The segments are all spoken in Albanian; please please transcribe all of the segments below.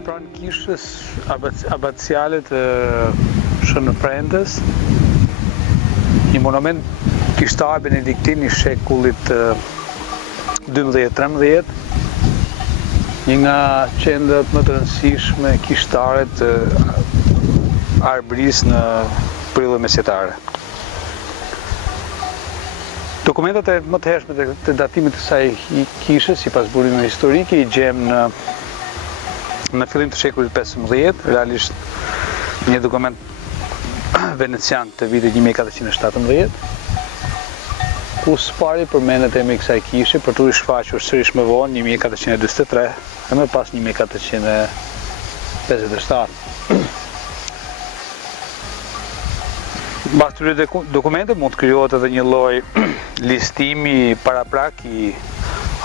jemi pranë kishës abatësiale të Shënëprendës, një monument kishtar benediktin i shekullit 12-13, një nga qendrat më të rëndësishme kishtare të Arbërisë në periudhën mesjetare. Dokumentat e më të hershme të datimit të kësaj kishe, sipas burimeve historike, i gjem në fillim të shekullit 15, realisht një dokument venecian të vitit 1417, ku së pari përmendet emri i kësaj kishe, për të rishfaqur sërish më vonë 1443 dhe më pas 1457. Mbas këtyre dokumente mund të krijohet edhe një lloj listimi paraprak i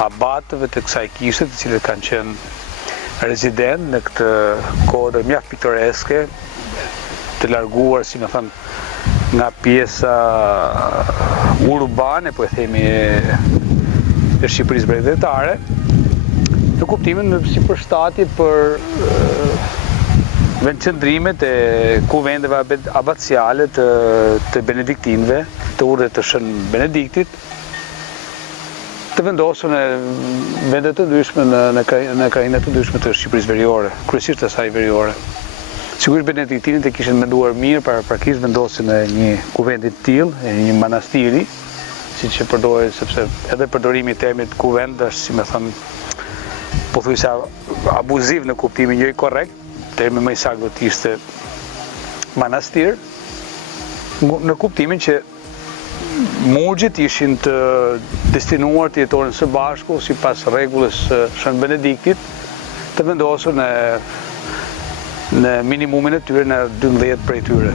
abatëve të kësaj kishe, të cilët kanë qenë rezident në këtë kohë mjaft piktoreske, të larguar, si më thënë, nga pjesa urbane, po e themi, e Shqipërisë bregdetare, në kuptimin si përshtatje për vendqëndrimet e kuvendeve abatësiale të benediktinëve, të urdhit të Shën Benediktit, të vendosur në vendet të ndryshme në krahinat të ndryshme të Shqipërisë veriore, kryesisht të saj veriore. Sigurisht benediktinët e kishin menduar mirë paraprakisht vendosin në një kuvendi të tillë, një manastiri, siç e përdorin, sepse edhe përdorimi i termit kuvend është, si më thënë, pothuajse abuziv në kuptimin jo i korrekt. Termi më i saktë do të ishte manastir, në kuptimin që murgjit ishin të destinuar të jetonin së bashku sipas rregullës së Shën Benediktit, të vendosur në minimumin e tyre në 12 prej tyre.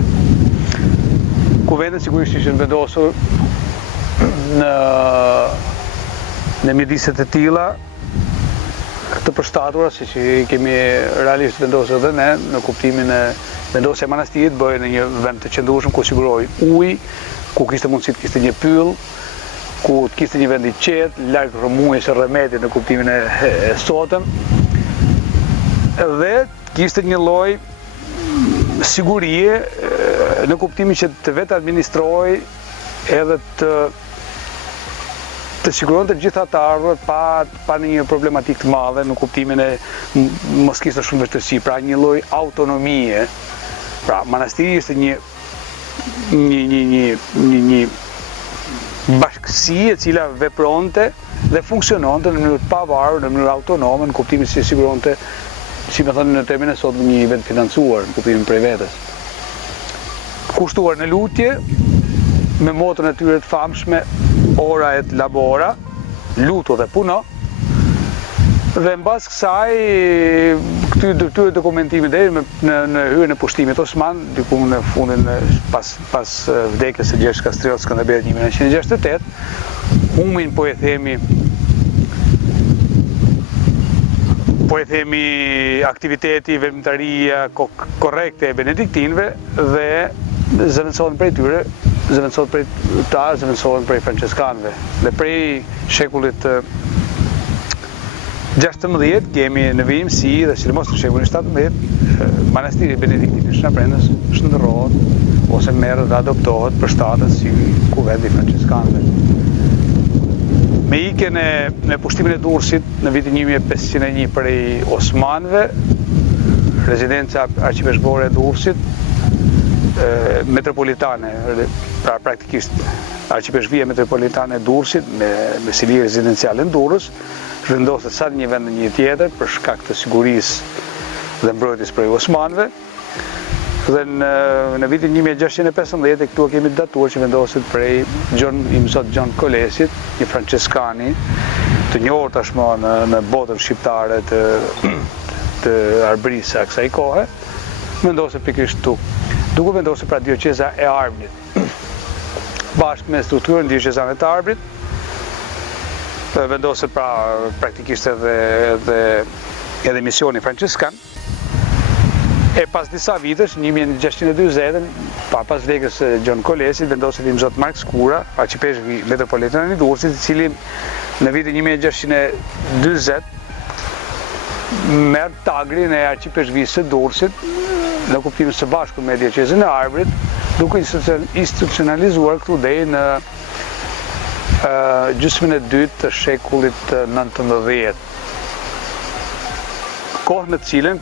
Kuvendet sigurisht ishin vendosur në mjediset e tilla të përshtatura, si që i kemi realisht vendosur edhe ne, në kuptimin e vendosja e manastirit bëhej në një vend të qëndrueshëm ku sigurohej ujë, ku kishte mundësi të kishte një pyll, ku kishte një vend i qetë, larg rrëmujës së rrëmedit në kuptimin e sotëm, dhe kishte një lloj sigurie në kuptimin që të vetë administrohej edhe të siguron të gjitha të ardhurët pa një problematik të madhe në kuptimin e mos kishte shumë vështirësi, pra një lloj autonomie. Pra manastiri ishte një bashkësi e cila vepronte dhe funksiononte në mënyrë të pavarur, në mënyrë autonome, në kuptimin se siguronte, si më thënë në termin e sotëm, një vend financuar, në kuptimin prej vetes. Kushtuar në lutje, me motën e tyre të famshme, ora et labora, luto dhe puno, dhe mbas kësaj këtyre dokumentimit deri në hyrjen e pushtimit osman, diku në fundin pas vdekjes së Gjergj Kastriot Skënderbeut 1968, humbin po e themi aktiviteti, veprimtaria korrekte e benediktinëve dhe zëvendësohen prej tyre, zëvendësohen prej franceskanëve. Dhe prej shekullit 16 kemi në vijimsi dhe sidomos në shekullin 17 manastiri benediktin i Shënëprendës shndërrohet ose merret dhe adoptohet përshtatet si kuvend i franceskanëve. Me ikjen e pushtimin e Durrësit në vitin 1501 prej osmanëve, rezidenca arqipeshkore e Durrësit metropolitane, pra praktikisht arqipeshqia metropolitane e Durrësit me sili rezidenciale në Durrës, vendoset sa në një vend në një tjetër për shkak të sigurisë dhe mbrojtjes prej osmanëve. Dhe në vitin 1615 këtu kemi datuar që vendoset prej John Kolesit, një franceskani të njohur tashmë në botën shqiptare të Arbërisë kësaj kohe, vendoset pikërisht këtu. Duke vendosur pra dioqeza e Arbrit, bashkë me strukturën e dioqezave të Arbrit, vendoset pra praktikisht edhe misioni franceskan. E pas disa vitesh, 1640, pas vdekjes së John Kolesit, vendoset i Zot Mark Skura, arqipeshku metropolitan i Durrësit, i cili në vitin 1640 merr tagrin e arqipeshvisë së Durrësit në kuptimin së bashku me diecezën e Arbërit, duke institucionalizuar këtu deri në gjysmën e dytë të shekullit 19. Kohë në cilën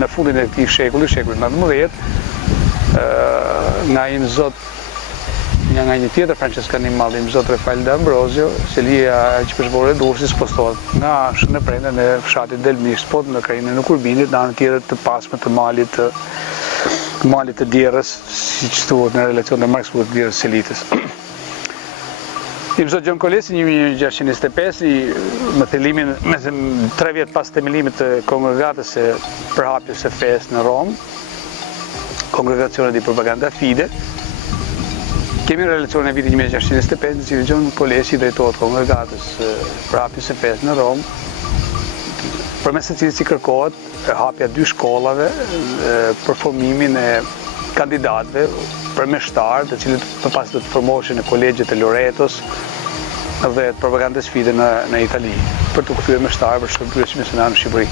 në fundin e këtij shekulli, shekullit 19, nga një tjetër franceskan i madh, zot Rafael d'Ambrosio, selia arqipeshore e Durrësit spostohet nga Shënëprenda në fshatin Delmisht, po në krahinën e Kurbinit, në anën tjetër të pasme të malit të Djerrës, siç thuhet në relacion me Marksburg Djerrës Selitës. Zot Gjon Kolesi, 1625, me thelimin, me 3 vjet pas themelimit të kongregatës së përhapjes së fesë në Rom, Congregazione di Propaganda Fide, kemi në relacion e vitin 1625, në cilë Gjon Kolesi drejtohet kongregatës përhapjes së fesë në Rom, përmes të cilës i kërkohet hapja 2 shkollave për formimin e kandidatëve përmeshtar, të cilët përpas do të formoheshin në kolegjet e Loretos dhe të Propagandës Fide në Itali, për të kthyer meshtar për shkëmbyrjes misionare në Shqipëri.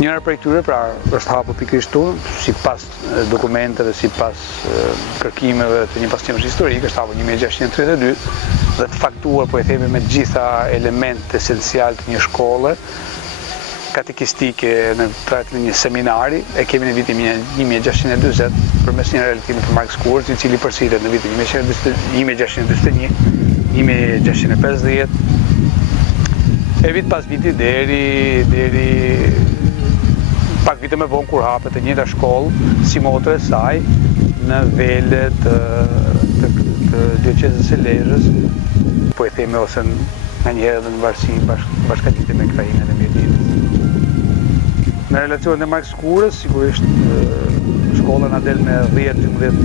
Njëra prej këtyre pra është hapur pikërisht këtu, sipas dokumenteve, sipas kërkimeve të një pastërmësh historik, është hapur 1632 dhe të faktuar, po e themi, me të gjitha elementet esencial të një shkolle katekistike në trajtim një seminari, e kemi në vitin 1640 përmes një realitimi të Marx Kurz, i cili përsëritet në vitin 1641, 1650, e vit pas viti deri pak vite më vonë kur hapet e njëjta shkollë si motre e saj në vele të diocezës së Lezhës, po e themi, ose nganjëherë edhe në varësi bashkëngjitur me krahinën e Mjedisë. Në relacionet e Marx Kurës, sigurisht shkolla na del me 10-12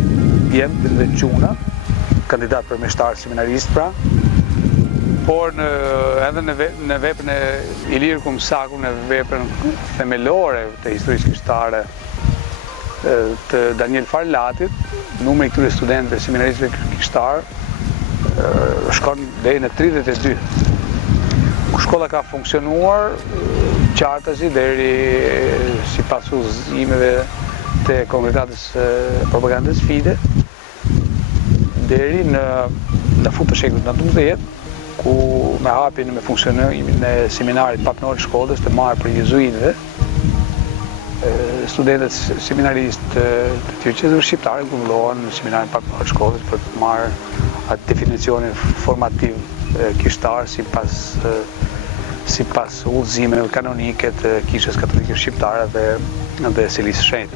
djem dhe çuna, kandidat për meshtar seminarist pra. Por edhe në veprën e Ilirikum Saku, në veprën themelore të historisë krishtare të Daniel Farlatit, numri i këtyre studentëve seminaristëve krishtarë shkon deri në 32. Shkolla ka funksionuar qartësi deri sipas udhëzimeve të Kongregatës Propagandës Fide deri në fund të shekullit 19, ku me hapjen me funksionimin e seminarit papnor të shkollës të marrë për jezuitëve, studentët seminaristë të diocezës shqiptare grumbullohen në seminarin papnor të shkollës për të marrë atë definicionin formativ kishtar sipas udhëzimeve kanonike të Kishës Katolike Shqiptare dhe Selisë së Shenjtë.